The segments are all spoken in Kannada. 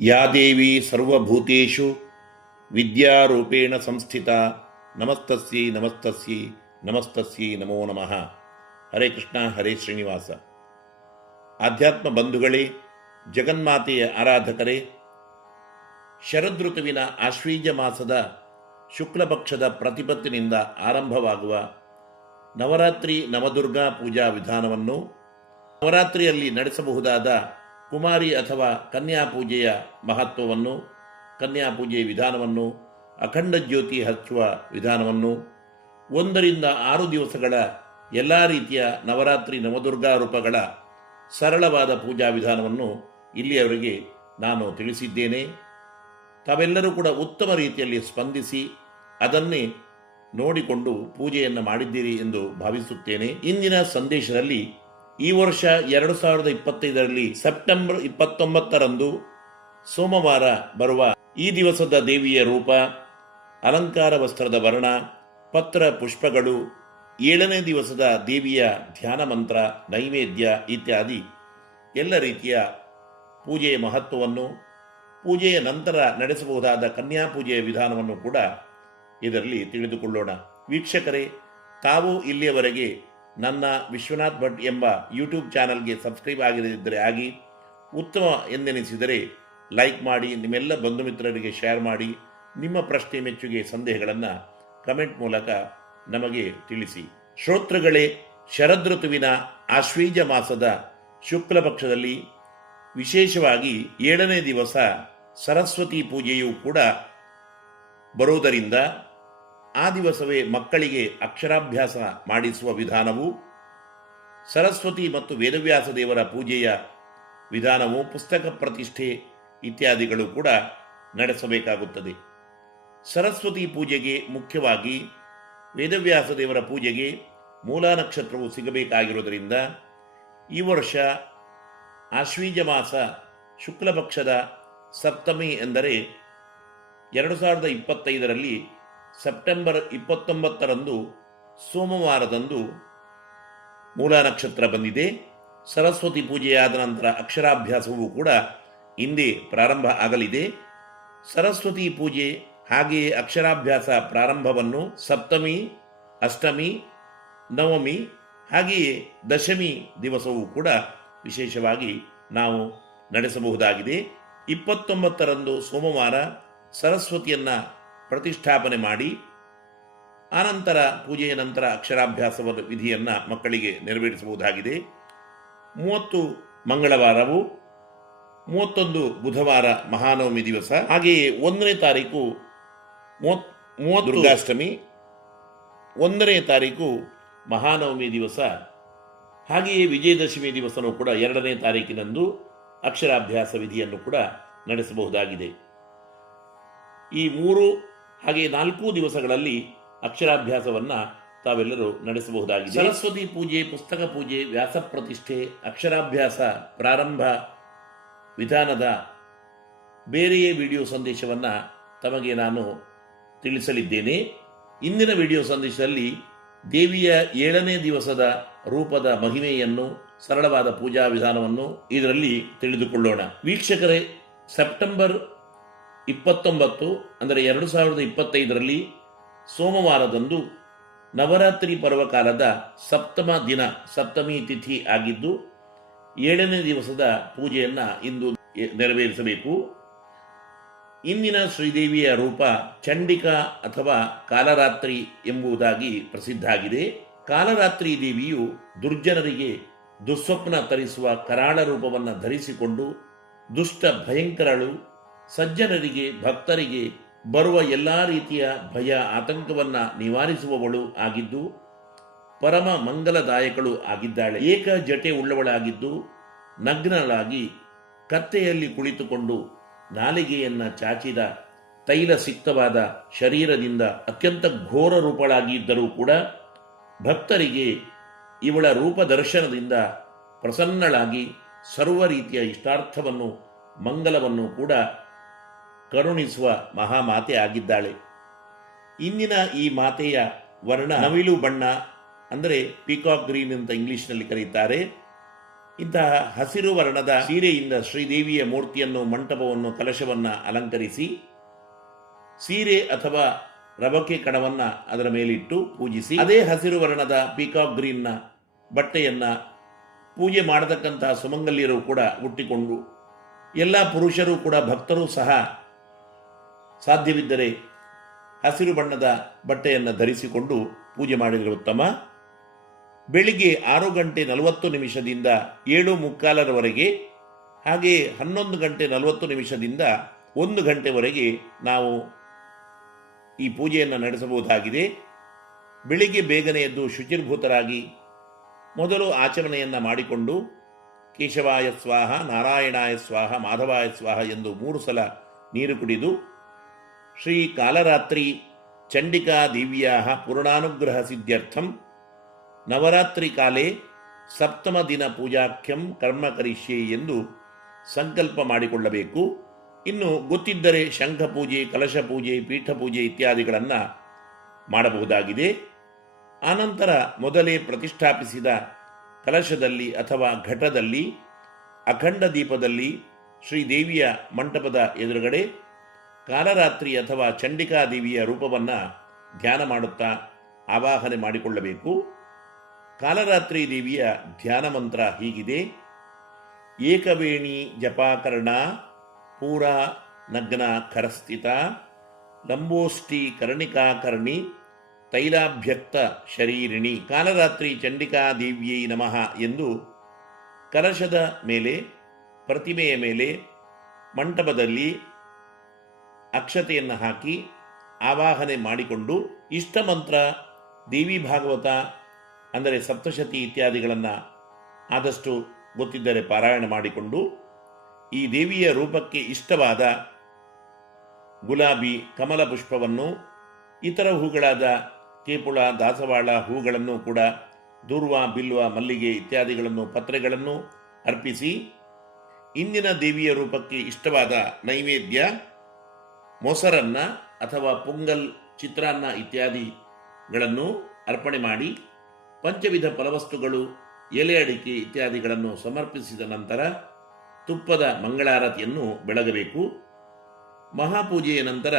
ಯಾ ದೇವಿ ಸರ್ವಭೂತೇಷು ವಿದ್ಯಾರೂಪೇಣ ಸಂಸ್ಥಿತಾ ನಮಸ್ತಸ್ಯೈ ನಮಸ್ತಸ್ಯೈ ನಮಸ್ತಸ್ಯೈ ನಮೋ ನಮಃ. ಹರೇ ಕೃಷ್ಣ, ಹರೇ ಶ್ರೀನಿವಾಸ. ಆಧ್ಯಾತ್ಮ ಬಂಧುಗಳೇ, ಜಗನ್ಮಾತೆಯ ಆರಾಧಕರೇ, ಶರದೃತುವಿನ ಆಶ್ವೀಜ ಮಾಸದ ಶುಕ್ಲಪಕ್ಷದ ಪ್ರತಿಪತ್ತಿನಿಂದ ಆರಂಭವಾಗುವ ನವರಾತ್ರಿ ನವದುರ್ಗಾ ಪೂಜಾ ವಿಧಾನವನ್ನು, ನವರಾತ್ರಿಯಲ್ಲಿ ನಡೆಸಬಹುದಾದ ಕುಮಾರಿ ಅಥವಾ ಕನ್ಯಾ ಪೂಜೆಯ ಮಹತ್ವವನ್ನು, ಕನ್ಯಾ ಪೂಜೆಯ ವಿಧಾನವನ್ನು, ಅಖಂಡ ಜ್ಯೋತಿ ಹಚ್ಚುವ ವಿಧಾನವನ್ನು, 1 ರಿಂದ 6 ದಿವಸಗಳ ಎಲ್ಲ ರೀತಿಯ ನವರಾತ್ರಿ ನವದುರ್ಗಾ ರೂಪಗಳ ಸರಳವಾದ ಪೂಜಾ ವಿಧಾನವನ್ನು ಇಲ್ಲಿಯವರೆಗೆ ನಾನು ತಿಳಿಸಿದ್ದೇನೆ. ತಾವೆಲ್ಲರೂ ಕೂಡ ಉತ್ತಮ ರೀತಿಯಲ್ಲಿ ಸ್ಪಂದಿಸಿ ಅದನ್ನೇ ನೋಡಿಕೊಂಡು ಪೂಜೆಯನ್ನು ಮಾಡಿದ್ದೀರಿ ಎಂದು ಭಾವಿಸುತ್ತೇನೆ. ಇಂದಿನ ಸಂದೇಶದಲ್ಲಿ ಈ ವರ್ಷ 2025ರಲ್ಲಿ ಸೆಪ್ಟೆಂಬರ್ 29ರಂದು ಸೋಮವಾರ ಬರುವ ಈ ದಿವಸದ ದೇವಿಯ ರೂಪ, ಅಲಂಕಾರ ವಸ್ತ್ರದ ವರ್ಣ, ಪತ್ರ ಪುಷ್ಪಗಳು, 7ನೇ ದಿವಸದ ದೇವಿಯ ಧ್ಯಾನ ಮಂತ್ರ, ನೈವೇದ್ಯ ಇತ್ಯಾದಿ ಎಲ್ಲ ರೀತಿಯ ಪೂಜೆಯ ಮಹತ್ವವನ್ನು, ಪೂಜೆಯ ನಂತರ ನಡೆಸಬಹುದಾದ ಕನ್ಯಾ ಪೂಜೆಯ ವಿಧಾನವನ್ನು ಕೂಡ ಇದರಲ್ಲಿ ತಿಳಿದುಕೊಳ್ಳೋಣ. ವೀಕ್ಷಕರೇ, ತಾವು ಇಲ್ಲಿಯವರೆಗೆ ನನ್ನ ವಿಶ್ವನಾಥ್ ಭಟ್ ಎಂಬ ಯೂಟ್ಯೂಬ್ ಚಾನಲ್ಗೆ ಸಬ್ಸ್ಕ್ರೈಬ್ ಆಗಿರದಿದ್ದರೆ ಆಗಿ, ಉತ್ತಮ ಎಂದೆನಿಸಿದರೆ ಲೈಕ್ ಮಾಡಿ, ನಿಮ್ಮೆಲ್ಲ ಬಂಧು ಮಿತ್ರರಿಗೆ ಶೇರ್ ಮಾಡಿ, ನಿಮ್ಮ ಪ್ರಶ್ನೆ ಮೆಚ್ಚುಗೆ ಸಂದೇಹಗಳನ್ನು ಕಮೆಂಟ್ ಮೂಲಕ ನಮಗೆ ತಿಳಿಸಿ. ಶ್ರೋತೃಗಳೇ, ಶರದೃತುವಿನ ಆಶ್ವೀಜ ಮಾಸದ ಶುಕ್ಲ ಪಕ್ಷದಲ್ಲಿ ವಿಶೇಷವಾಗಿ 7ನೇ ದಿವಸ ಸರಸ್ವತಿ ಪೂಜೆಯೂ ಕೂಡ ಬರುವುದರಿಂದ ಆ ದಿವಸವೇ ಮಕ್ಕಳಿಗೆ ಅಕ್ಷರಾಭ್ಯಾಸ ಮಾಡಿಸುವ ವಿಧಾನವು, ಸರಸ್ವತಿ ಮತ್ತು ವೇದವ್ಯಾಸ ದೇವರ ಪೂಜೆಯ ವಿಧಾನವು, ಪುಸ್ತಕ ಪ್ರತಿಷ್ಠೆ ಇತ್ಯಾದಿಗಳು ಕೂಡ ನಡೆಸಬೇಕಾಗುತ್ತದೆ. ಸರಸ್ವತಿ ಪೂಜೆಗೆ ಮುಖ್ಯವಾಗಿ ವೇದವ್ಯಾಸ ದೇವರ ಪೂಜೆಗೆ ಮೂಲ ನಕ್ಷತ್ರವು ಸಿಗಬೇಕಾಗಿರುವುದರಿಂದ ಈ ವರ್ಷ ಆಶ್ವೀಜ ಮಾಸ ಶುಕ್ಲ ಪಕ್ಷದ ಸಪ್ತಮಿ ಎಂದರೆ 2025ರಲ್ಲಿ ಸೆಪ್ಟೆಂಬರ್ 29ರಂದು ಸೋಮವಾರದಂದು ಮೂಲ ನಕ್ಷತ್ರ ಬಂದಿದೆ. ಸರಸ್ವತಿ ಪೂಜೆಯಾದ ನಂತರ ಅಕ್ಷರಾಭ್ಯಾಸವೂ ಕೂಡ ಇಂದೇ ಪ್ರಾರಂಭ ಆಗಲಿದೆ. ಸರಸ್ವತಿ ಪೂಜೆ ಹಾಗೆಯೇ ಅಕ್ಷರಾಭ್ಯಾಸ ಪ್ರಾರಂಭವನ್ನು ಸಪ್ತಮಿ, ಅಷ್ಟಮಿ, ನವಮಿ ಹಾಗೆಯೇ ದಶಮಿ ದಿವಸವೂ ಕೂಡ ವಿಶೇಷವಾಗಿ ನಾವು ನಡೆಸಬಹುದಾಗಿದೆ. 29ರಂದು ಸೋಮವಾರ ಸರಸ್ವತಿಯನ್ನು ಪ್ರತಿಷ್ಠಾಪನೆ ಮಾಡಿ ಆನಂತರ ಪೂಜೆಯ ನಂತರ ಅಕ್ಷರಾಭ್ಯಾಸದ ವಿಧಿಯನ್ನು ಮಕ್ಕಳಿಗೆ ನೆರವೇರಿಸಬಹುದಾಗಿದೆ. 30 ಮಂಗಳವಾರವು, 31 ಬುಧವಾರ ಮಹಾನವಮಿ ದಿವಸ, ಹಾಗೆಯೇ 1ನೇ ತಾರೀಕು 30 ದುರ್ಗಾಷ್ಟಮಿ, 1ನೇ ತಾರೀಕು ಮಹಾನವಮಿ ದಿವಸ, ಹಾಗೆಯೇ ವಿಜಯದಶಮಿ ದಿವಸನೂ ಕೂಡ 2ನೇ ತಾರೀಕಿನಂದು ಅಕ್ಷರಾಭ್ಯಾಸ ವಿಧಿಯನ್ನು ಕೂಡ ನಡೆಸಬಹುದಾಗಿದೆ. ಈ 3 ಹಾಗೆ 4 ದಿವಸಗಳಲ್ಲಿ ಅಕ್ಷರಾಭ್ಯಾಸವನ್ನು ತಾವೆಲ್ಲರೂ ನಡೆಸಬಹುದಾಗಿದೆ. ಸರಸ್ವತಿ ಪೂಜೆ, ಪುಸ್ತಕ ಪೂಜೆ, ವ್ಯಾಸ ಪ್ರತಿಷ್ಠೆ, ಅಕ್ಷರಾಭ್ಯಾಸ ಪ್ರಾರಂಭ ವಿಧಾನದ ಬೇರೆಯೇ ವಿಡಿಯೋ ಸಂದೇಶವನ್ನು ತಮಗೆ ನಾನು ತಿಳಿಸಲಿದ್ದೇನೆ. ಇಂದಿನ ವಿಡಿಯೋ ಸಂದೇಶದಲ್ಲಿ ದೇವಿಯ 7ನೇ ದಿವಸದ ರೂಪದ ಮಹಿಮೆಯನ್ನು, ಸರಳವಾದ ಪೂಜಾ ವಿಧಾನವನ್ನು ಇದರಲ್ಲಿ ತಿಳಿದುಕೊಳ್ಳೋಣ. ವೀಕ್ಷಕರೇ, ಸೆಪ್ಟೆಂಬರ್ 29 ಅಂದರೆ 2025ರಲ್ಲಿ ಸೋಮವಾರದಂದು ನವರಾತ್ರಿ ಪರ್ವಕಾಲದ ಸಪ್ತಮ ದಿನ, ಸಪ್ತಮಿ ತಿಥಿ ಆಗಿದ್ದು 7ನೇ ದಿವಸದ ಪೂಜೆಯನ್ನು ಇಂದು ನೆರವೇರಿಸಬೇಕು. ಇಂದಿನ ಶ್ರೀದೇವಿಯ ರೂಪ ಚಂಡಿಕಾ ಅಥವಾ ಕಾಲರಾತ್ರಿ ಎಂಬುದಾಗಿ ಪ್ರಸಿದ್ಧ ಆಗಿದೆ. ಕಾಲರಾತ್ರಿ ದೇವಿಯು ದುರ್ಜನರಿಗೆ ದುಸ್ವಪ್ನ ತರಿಸುವ ಕರಾಳ ರೂಪವನ್ನು ಧರಿಸಿಕೊಂಡು ದುಷ್ಟ ಭಯಂಕರಳು, ಸಜ್ಜನರಿಗೆ ಭಕ್ತರಿಗೆ ಬರುವ ಎಲ್ಲ ರೀತಿಯ ಭಯ ಆತಂಕವನ್ನು ನಿವಾರಿಸುವವಳು ಆಗಿದ್ದು ಪರಮ ಮಂಗಲದಾಯಕಳು ಆಗಿದ್ದಾಳೆ. ಏಕ ಜಟೆ ಉಳ್ಳವಳಾಗಿದ್ದು ನಗ್ನಳಾಗಿ ಕತ್ತೆಯಲ್ಲಿ ಕುಳಿತುಕೊಂಡು ನಾಲಿಗೆಯನ್ನು ಚಾಚಿದ ತೈಲ ಸಿಕ್ತವಾದ ಶರೀರದಿಂದ ಅತ್ಯಂತ ಘೋರ ರೂಪಳಾಗಿದ್ದರೂ ಕೂಡ ಭಕ್ತರಿಗೆ ಇವಳ ರೂಪ ದರ್ಶನದಿಂದ ಪ್ರಸನ್ನಳಾಗಿ ಸರ್ವ ರೀತಿಯ ಇಷ್ಟಾರ್ಥವನ್ನು, ಮಂಗಲವನ್ನು ಕೂಡ ಕರುಣಿಸುವ ಮಹಾಮಾತೆ ಆಗಿದ್ದಾಳೆ. ಇಂದಿನ ಈ ಮಾತೆಯ ವರ್ಣ ನವಿಲು ಬಣ್ಣ, ಅಂದರೆ ಪೀಕಾಕ್ ಗ್ರೀನ್ ಅಂತ ಇಂಗ್ಲಿಷ್ನಲ್ಲಿ ಕರೀತಾರೆ. ಇಂತಹ ಹಸಿರು ವರ್ಣದ ಸೀರೆಯಿಂದ ಶ್ರೀದೇವಿಯ ಮೂರ್ತಿಯನ್ನು, ಮಂಟಪವನ್ನು, ಕಲಶವನ್ನು ಅಲಂಕರಿಸಿ ಸೀರೆ ಅಥವಾ ರಬಕೆ ಕಣವನ್ನು ಅದರ ಮೇಲಿಟ್ಟು ಪೂಜಿಸಿ, ಅದೇ ಹಸಿರು ವರ್ಣದ ಪೀಕಾಕ್ ಗ್ರೀನ್ನ ಬಟ್ಟೆಯನ್ನು ಪೂಜೆ ಮಾಡತಕ್ಕಂತಹ ಸುಮಂಗಲ್ಯರು ಕೂಡ ಉಟ್ಟಿಕೊಂಡು, ಎಲ್ಲ ಪುರುಷರು ಕೂಡ ಭಕ್ತರೂ ಸಹ ಸಾಧ್ಯವಿದ್ದರೆ ಹಸಿರು ಬಣ್ಣದ ಬಟ್ಟೆಯನ್ನು ಧರಿಸಿಕೊಂಡು ಪೂಜೆ ಮಾಡಿದರೆ ಉತ್ತಮ. ಬೆಳಿಗ್ಗೆ 6:40 7:45 ಹಾಗೆಯೇ 11:40 1 ಗಂಟೆವರೆಗೆ ನಾವು ಈ ಪೂಜೆಯನ್ನು ನಡೆಸಬಹುದಾಗಿದೆ. ಬೆಳಿಗ್ಗೆ ಬೇಗನೆ ಎದ್ದು ಶುಚಿರ್ಭೂತರಾಗಿ ಮೊದಲು ಆಚರಣೆಯನ್ನು ಮಾಡಿಕೊಂಡು ಕೇಶವಾಯ ಸ್ವಾಹ, ನಾರಾಯಣಾಯ ಸ್ವಾಹ, ಮಾಧವಾಯ ಸ್ವಾಹ ಎಂದು 3 ಸಲ ನೀರು ಕುಡಿದು ಶ್ರೀ ಕಾಲರಾತ್ರಿ ಚಂಡಿಕಾ ದೇವ್ಯಾಹ ಪೂರ್ಣಾನುಗ್ರಹ ಸಿದ್ಧ್ಯರ್ಥಂ ನವರಾತ್ರಿ ಕಾಲೇ ಸಪ್ತಮ ದಿನ ಪೂಜಾಖ್ಯಂ ಕರ್ಮ ಕರಿಷ್ಯೆ ಎಂದು ಸಂಕಲ್ಪ ಮಾಡಿಕೊಳ್ಳಬೇಕು. ಇನ್ನು ಗೊತ್ತಿದ್ದರೆ ಶಂಖ ಪೂಜೆ, ಕಲಶ ಪೂಜೆ, ಪೀಠ ಪೂಜೆ ಇತ್ಯಾದಿಗಳನ್ನು ಮಾಡಬಹುದಾಗಿದೆ. ಆನಂತರ ಮೊದಲೇ ಪ್ರತಿಷ್ಠಾಪಿಸಿದ ಕಲಶದಲ್ಲಿ ಅಥವಾ ಘಟದಲ್ಲಿ ಅಖಂಡ ದೀಪದಲ್ಲಿ ಶ್ರೀದೇವಿಯ ಮಂಟಪದ ಎದುರುಗಡೆ ಕಾಲರಾತ್ರಿ ಅಥವಾ ಚಂಡಿಕಾ ದೇವಿಯ ರೂಪವನ್ನು ಧ್ಯಾನ ಮಾಡುತ್ತಾ ಆವಾಹನೆ ಮಾಡಿಕೊಳ್ಳಬೇಕು. ಕಾಲರಾತ್ರಿ ದೇವಿಯ ಧ್ಯಾನ ಮಂತ್ರ ಹೀಗಿದೆ: ಏಕವೇಣಿ ಜಪಾಕರ್ಣ ಪೂರಾ ನಗ್ನ ಖರಸ್ಥಿತ ಲಂಬೋಷ್ಟಿ ಕರ್ಣಿಕಾಕರ್ಣಿ ತೈಲಾಭ್ಯಕ್ತ ಶರೀರಿಣಿ. ಕಾಲರಾತ್ರಿ ಚಂಡಿಕಾ ದೇವಿಯೈ ನಮಃ ಎಂದು ಕಲಶದ ಮೇಲೆ, ಪ್ರತಿಮೆಯ ಮೇಲೆ, ಮಂಟಪದಲ್ಲಿ ಅಕ್ಷತೆಯನ್ನು ಹಾಕಿ ಆವಾಹನೆ ಮಾಡಿಕೊಂಡು ಇಷ್ಟಮಂತ್ರ, ದೇವಿ ಭಾಗವತ ಅಂದರೆ ಸಪ್ತಶತಿ ಇತ್ಯಾದಿಗಳನ್ನು ಆದಷ್ಟು ಗೊತ್ತಿದ್ದರೆ ಪಾರಾಯಣ ಮಾಡಿಕೊಂಡು ಈ ದೇವಿಯ ರೂಪಕ್ಕೆ ಇಷ್ಟವಾದ ಗುಲಾಬಿ, ಕಮಲ ಪುಷ್ಪವನ್ನು, ಇತರ ಹೂಗಳಾದ ಕೇಪುಳ, ದಾಸವಾಳ ಹೂಗಳನ್ನು ಕೂಡ, ದೂರ್ವ, ಬಿಲ್ವ, ಮಲ್ಲಿಗೆ ಇತ್ಯಾದಿಗಳನ್ನು, ಪತ್ರೆಗಳನ್ನು ಅರ್ಪಿಸಿ ಇಂದಿನ ದೇವಿಯ ರೂಪಕ್ಕೆ ಇಷ್ಟವಾದ ನೈವೇದ್ಯ ಮೊಸರನ್ನ ಅಥವಾ ಪೊಂಗಲ್, ಚಿತ್ರಾನ್ನ ಇತ್ಯಾದಿಗಳನ್ನು ಅರ್ಪಣೆ ಮಾಡಿ ಪಂಚವಿಧ ಫಲವಸ್ತುಗಳು, ಎಲೆ ಅಡಿಕೆ ಇತ್ಯಾದಿಗಳನ್ನು ಸಮರ್ಪಿಸಿದ ನಂತರ ತುಪ್ಪದ ಮಂಗಳಾರತಿಯನ್ನು ಬೆಳಗಬೇಕು. ಮಹಾಪೂಜೆಯ ನಂತರ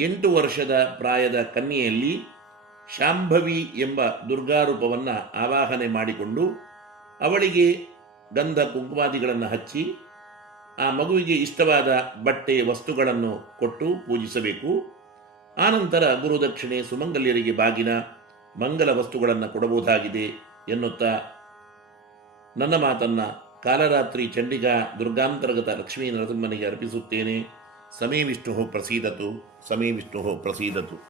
8 ವರ್ಷದ ಪ್ರಾಯದ ಕನ್ಯೆಯಲ್ಲಿ ಶಾಂಭವಿ ಎಂಬ ದುರ್ಗಾರೂಪವನ್ನು ಆವಾಹನೆ ಮಾಡಿಕೊಂಡು ಅವಳಿಗೆ ಗಂಧ ಕುಂಕುಮಾದಿಗಳನ್ನು ಹಚ್ಚಿ ಆ ಮಗುವಿಗೆ ಇಷ್ಟವಾದ ಬಟ್ಟೆ ವಸ್ತುಗಳನ್ನು ಕೊಟ್ಟು ಪೂಜಿಸಬೇಕು. ಆನಂತರ ಗುರುದಕ್ಷಿಣೆ, ಸುಮಂಗಲ್ಯರಿಗೆ ಬಾಗಿನ, ಮಂಗಲ ವಸ್ತುಗಳನ್ನು ಕೊಡಬಹುದಾಗಿದೆ ಎನ್ನುತ್ತಾ ನನ್ನ ಮಾತನ್ನು ಕಾಲರಾತ್ರಿ ಚಂಡಿಕಾ ದುರ್ಗಾಂತರ್ಗತ ಲಕ್ಷ್ಮೀ ನರಸಿಂಹನಿಗೆ ಅರ್ಪಿಸುತ್ತೇನೆ. ಸಮೇ ವಿಷ್ಣು ಪ್ರಸೀದತು, ಸಮೇ ವಿಷ್ಣು ಪ್ರಸೀದತು.